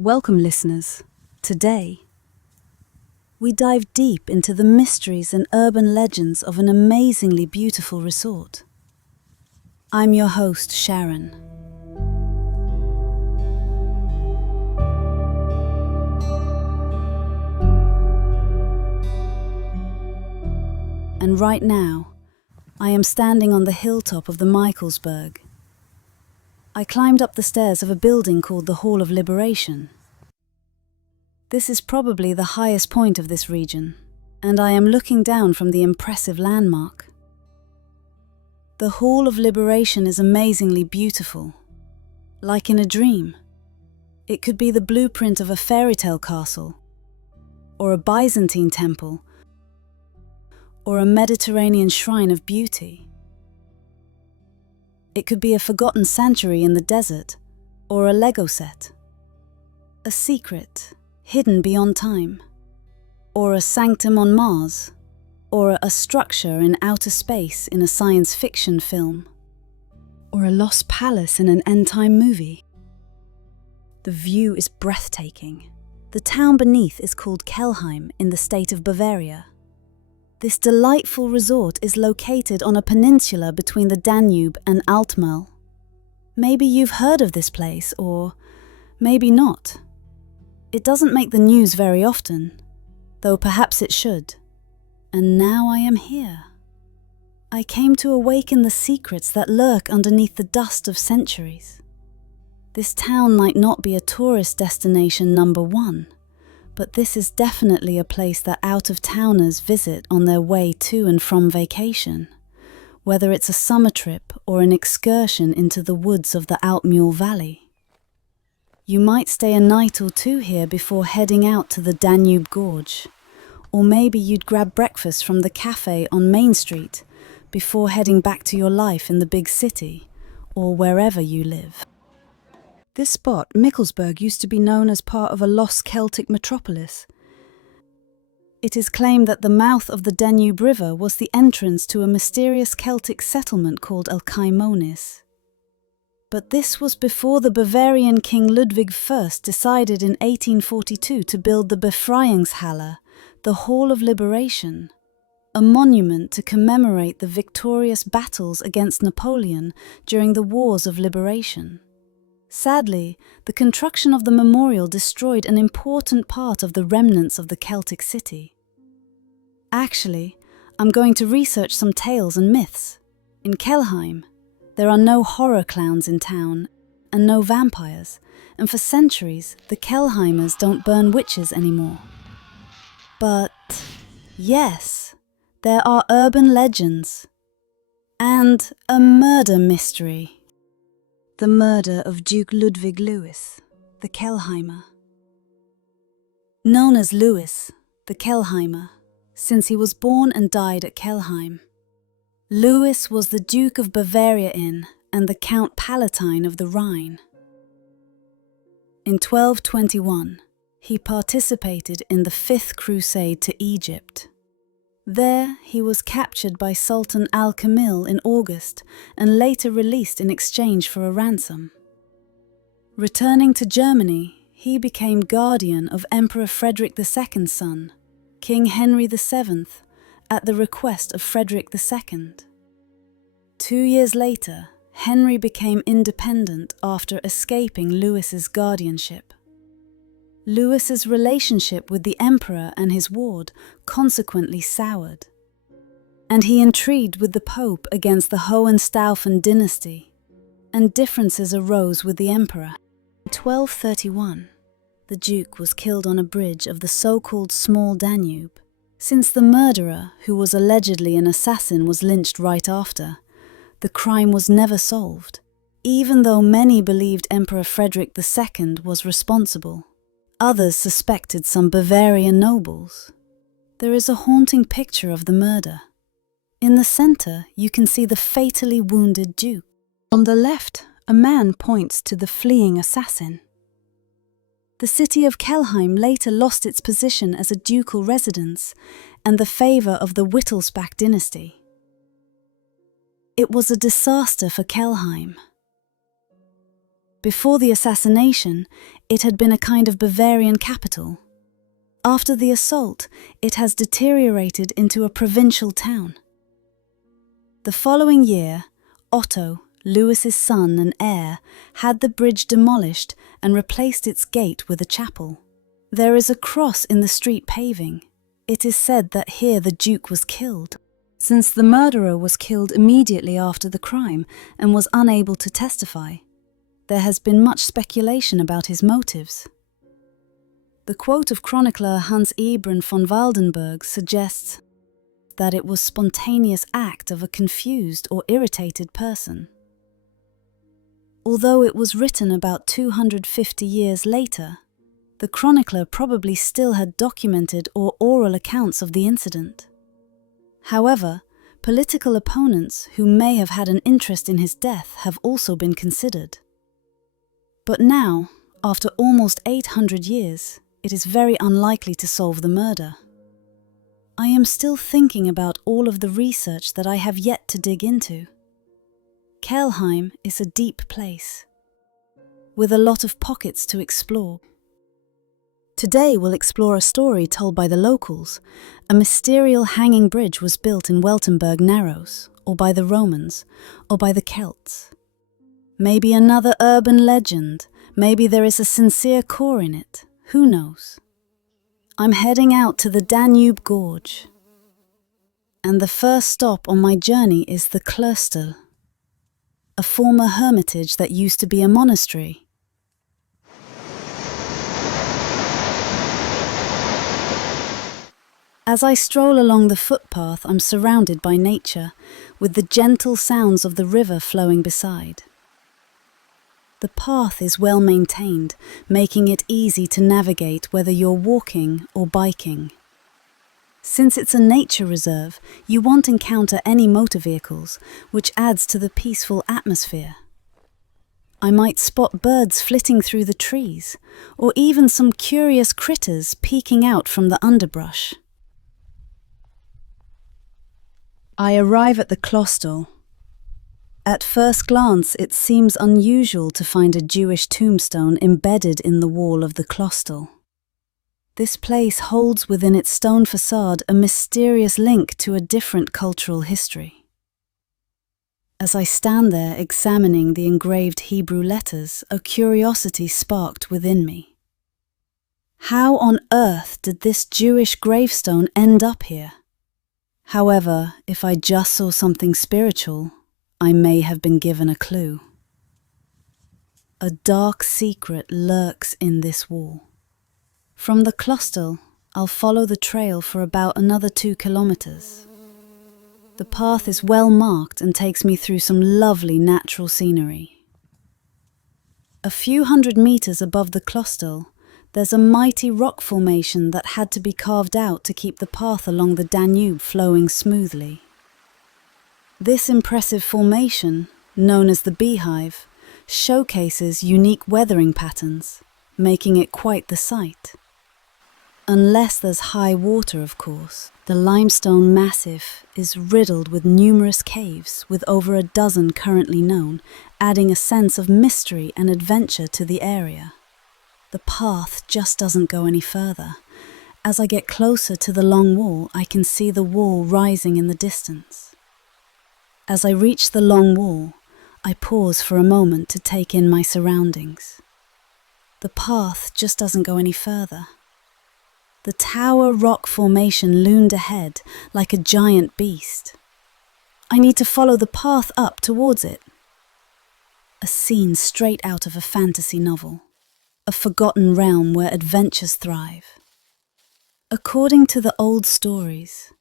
Welcome, listeners. Today, we dive deep into the mysteries and urban legends of an amazingly beautiful resort. I'm your host, Sharon. And right now, I am standing on the hilltop of the Michaelsberg. I climbed up the stairs of a building called the Hall of Liberation. This is probably the highest point of this region, and I am looking down from the impressive landmark. The Hall of Liberation is amazingly beautiful, like in a dream. It could be the blueprint of a fairy tale castle, or a Byzantine temple, or a Mediterranean shrine of beauty. It could be a forgotten sanctuary in the desert, or a Lego set. A secret, hidden beyond time. Or a sanctum on Mars. Or a structure in outer space in a science fiction film. Or a lost palace in an end-time movie. The view is breathtaking. The town beneath is called Kelheim in the state of Bavaria. This delightful resort is located on a peninsula between the Danube and Altmühl. Maybe you've heard of this place, or maybe not. It doesn't make the news very often, though perhaps it should. And now I am here. I came to awaken the secrets that lurk underneath the dust of centuries. This town might not be a tourist destination number one, but this is definitely a place that out-of-towners visit on their way to and from vacation, whether it's a summer trip or an excursion into the woods of the Altmühl Valley. You might stay a night or two here before heading out to the Danube Gorge, or maybe you'd grab breakfast from the cafe on Main Street before heading back to your life in the big city, or wherever you live. This spot, Michelsberg, used to be known as part of a lost Celtic metropolis. It is claimed that the mouth of the Danube River was the entrance to a mysterious Celtic settlement called Elkaimonis. But this was before the Bavarian King Ludwig I decided in 1842 to build the Befreiungshalle, the Hall of Liberation, a monument to commemorate the victorious battles against Napoleon during the Wars of Liberation. Sadly, the construction of the memorial destroyed an important part of the remnants of the Celtic city. Actually, I'm going to research some tales and myths. In Kelheim, there are no horror clowns in town and no vampires, and for centuries, the Kelheimers don't burn witches anymore. But yes, there are urban legends and a murder mystery. The murder of Duke Ludwig Louis, the Kelheimer. Known as Louis, the Kelheimer, since he was born and died at Kelheim. Louis was the Duke of Bavaria and the Count Palatine of the Rhine. In 1221, he participated in the Fifth Crusade to Egypt. There, he was captured by Sultan Al-Kamil in August and later released in exchange for a ransom. Returning to Germany, he became guardian of Emperor Frederick II's son, King Henry VII, at the request of Frederick II. 2 years later, Henry became independent after escaping Louis's guardianship. Louis's relationship with the emperor and his ward consequently soured, and he intrigued with the Pope against the Hohenstaufen dynasty, and differences arose with the emperor. In 1231, the Duke was killed on a bridge of the so-called Small Danube. Since the murderer, who was allegedly an assassin, was lynched right after, the crime was never solved, even though many believed Emperor Frederick II was responsible. Others suspected some Bavarian nobles. There is a haunting picture of the murder. In the center, you can see the fatally wounded Duke. On the left, a man points to the fleeing assassin. The city of Kelheim later lost its position as a ducal residence and the favor of the Wittelsbach dynasty. It was a disaster for Kelheim. Before the assassination, it had been a kind of Bavarian capital. After the assault, it has deteriorated into a provincial town. The following year, Otto, Louis's son and heir, had the bridge demolished and replaced its gate with a chapel. There is a cross in the street paving. It is said that here the Duke was killed. Since the murderer was killed immediately after the crime and was unable to testify, there has been much speculation about his motives. The quote of chronicler Hans Ebrun von Waldenberg suggests that it was a spontaneous act of a confused or irritated person. Although it was written about 250 years later, the chronicler probably still had documented or oral accounts of the incident. However, political opponents who may have had an interest in his death have also been considered. But now, after almost 800 years, it is very unlikely to solve the murder. I am still thinking about all of the research that I have yet to dig into. Kelheim is a deep place, with a lot of pockets to explore. Today we'll explore a story told by the locals. A mysterious hanging bridge was built in Weltenberg Narrows, or by the Romans, or by the Celts. Maybe another urban legend, maybe there is a sincere core in it, who knows? I'm heading out to the Danube Gorge. And the first stop on my journey is the Kloster, a former hermitage that used to be a monastery. As I stroll along the footpath, I'm surrounded by nature, with the gentle sounds of the river flowing beside. The path is well maintained, making it easy to navigate whether you're walking or biking. Since it's a nature reserve, you won't encounter any motor vehicles, which adds to the peaceful atmosphere. I might spot birds flitting through the trees, or even some curious critters peeking out from the underbrush. I arrive at the Kloster. At first glance, it seems unusual to find a Jewish tombstone embedded in the wall of the Kloster. This place holds within its stone facade a mysterious link to a different cultural history. As I stand there examining the engraved Hebrew letters, a curiosity sparked within me. How on earth did this Jewish gravestone end up here? However, if I just saw something spiritual, I may have been given a clue. A dark secret lurks in this wall. From the Kloster, I'll follow the trail for about another 2 kilometers. The path is well marked and takes me through some lovely natural scenery. A few hundred meters above the Kloster, there's a mighty rock formation that had to be carved out to keep the path along the Danube flowing smoothly. This impressive formation, known as the Beehive, showcases unique weathering patterns, making it quite the sight. Unless there's high water, of course, the limestone massif is riddled with numerous caves, with over a dozen currently known, adding a sense of mystery and adventure to the area. The path just doesn't go any further. As I get closer to the long wall, I can see the wall rising in the distance. As I reach the long wall, I pause for a moment to take in my surroundings. The path just doesn't go any further. The tower rock formation loomed ahead like a giant beast. I need to follow the path up towards it. A scene straight out of a fantasy novel. A forgotten realm where adventures thrive. According to the old stories,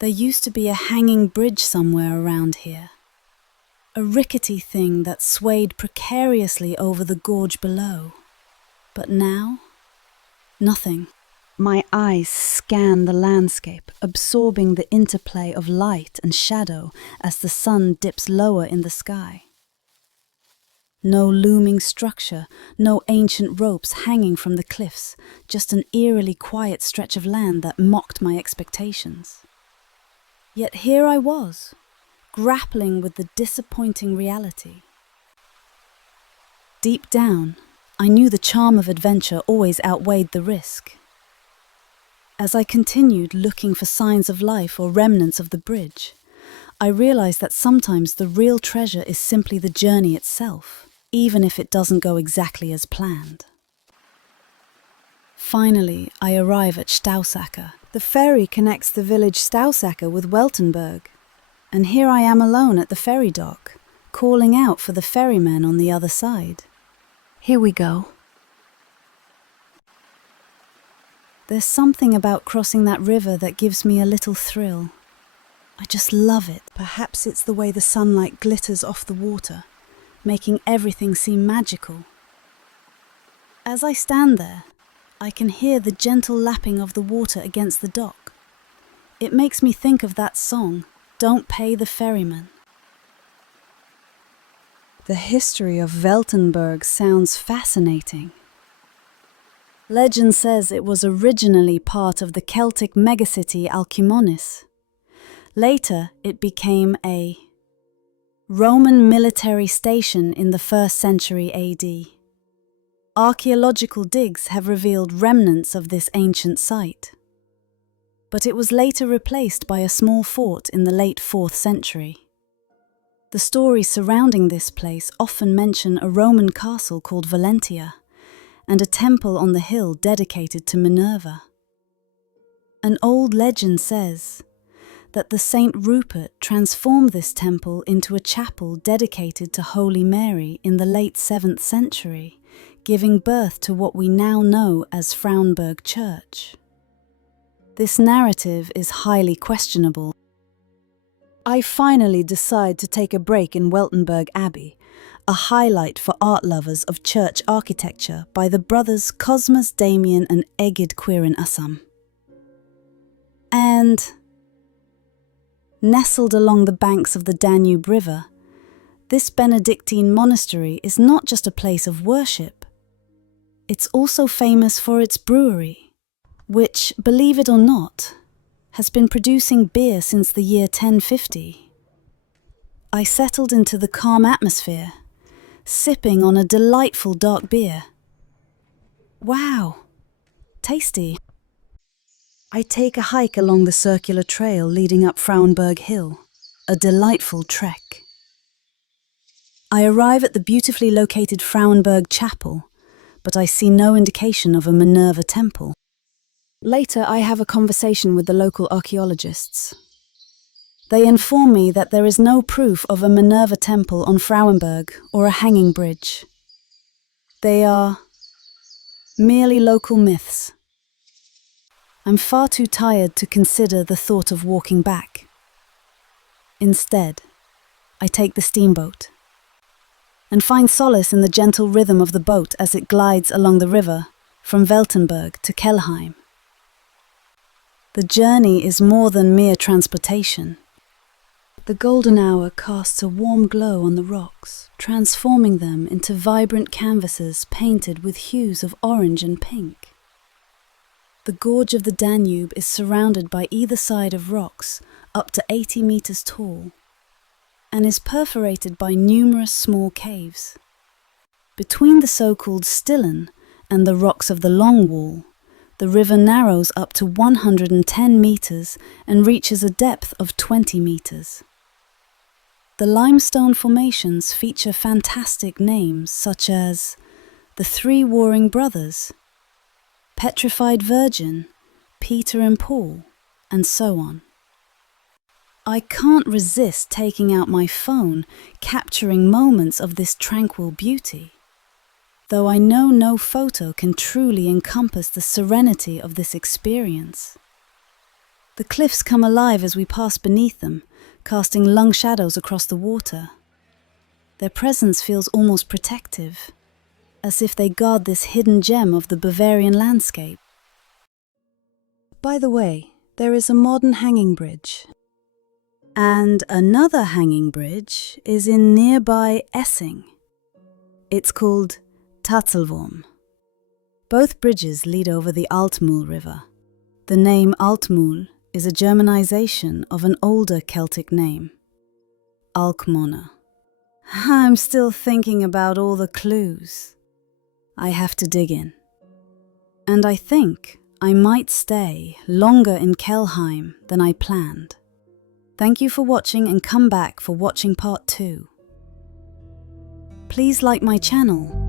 there used to be a hanging bridge somewhere around here. A rickety thing that swayed precariously over the gorge below. But now, nothing. My eyes scan the landscape, absorbing the interplay of light and shadow as the sun dips lower in the sky. No looming structure, no ancient ropes hanging from the cliffs, just an eerily quiet stretch of land that mocked my expectations. Yet here I was, grappling with the disappointing reality. Deep down, I knew the charm of adventure always outweighed the risk. As I continued looking for signs of life or remnants of the bridge, I realized that sometimes the real treasure is simply the journey itself, even if it doesn't go exactly as planned. Finally, I arrive at Stausacke. The ferry connects the village Stausacke with Weltenberg, and here I am alone at the ferry dock, calling out for the ferrymen on the other side. Here we go. There's something about crossing that river that gives me a little thrill. I just love it. Perhaps it's the way the sunlight glitters off the water, making everything seem magical. As I stand there, I can hear the gentle lapping of the water against the dock. It makes me think of that song, Don't Pay the Ferryman. The history of Weltenberg sounds fascinating. Legend says it was originally part of the Celtic megacity Alcimonis. Later, it became a Roman military station in the 1st century AD. Archaeological digs have revealed remnants of this ancient site, but it was later replaced by a small fort in the late 4th century. The stories surrounding this place often mention a Roman castle called Valentia and a temple on the hill dedicated to Minerva. An old legend says that the Saint Rupert transformed this temple into a chapel dedicated to Holy Mary in the late 7th century, giving birth to what we now know as Frauenburg Church. This narrative is highly questionable. I finally decide to take a break in Weltenberg Abbey, a highlight for art lovers of church architecture by the brothers Cosmas Damian and Egid Quirin Assam. And nestled along the banks of the Danube River, this Benedictine monastery is not just a place of worship. It's also famous for its brewery, which, believe it or not, has been producing beer since the year 1050. I settled into the calm atmosphere, sipping on a delightful dark beer. Wow, tasty. I take a hike along the circular trail leading up Frauenberg Hill, a delightful trek. I arrive at the beautifully located Frauenberg Chapel, but I see no indication of a Minerva temple. Later, I have a conversation with the local archaeologists. They inform me that there is no proof of a Minerva temple on Frauenberg or a hanging bridge. They are merely local myths. I'm far too tired to consider the thought of walking back. Instead, I take the steamboat and find solace in the gentle rhythm of the boat as it glides along the river from Weltenberg to Kelheim. The journey is more than mere transportation. The golden hour casts a warm glow on the rocks, transforming them into vibrant canvases painted with hues of orange and pink. The gorge of the Danube is surrounded by either side of rocks up to 80 meters tall and is perforated by numerous small caves. Between the so-called Stillen and the rocks of the Long Wall, the river narrows up to 110 meters and reaches a depth of 20 meters. The limestone formations feature fantastic names such as the Three Warring Brothers, Petrified Virgin, Peter and Paul, and so on. I can't resist taking out my phone, capturing moments of this tranquil beauty, though I know no photo can truly encompass the serenity of this experience. The cliffs come alive as we pass beneath them, casting long shadows across the water. Their presence feels almost protective, as if they guard this hidden gem of the Bavarian landscape. By the way, there is a modern hanging bridge. And another hanging bridge is in nearby Essing. It's called Tatzelwurm. Both bridges lead over the Altmühl River. The name Altmühl is a Germanization of an older Celtic name, Alkmona. I'm still thinking about all the clues. I have to dig in. And I think I might stay longer in Kelheim than I planned. Thank you for watching and come back for watching part 2. Please like my channel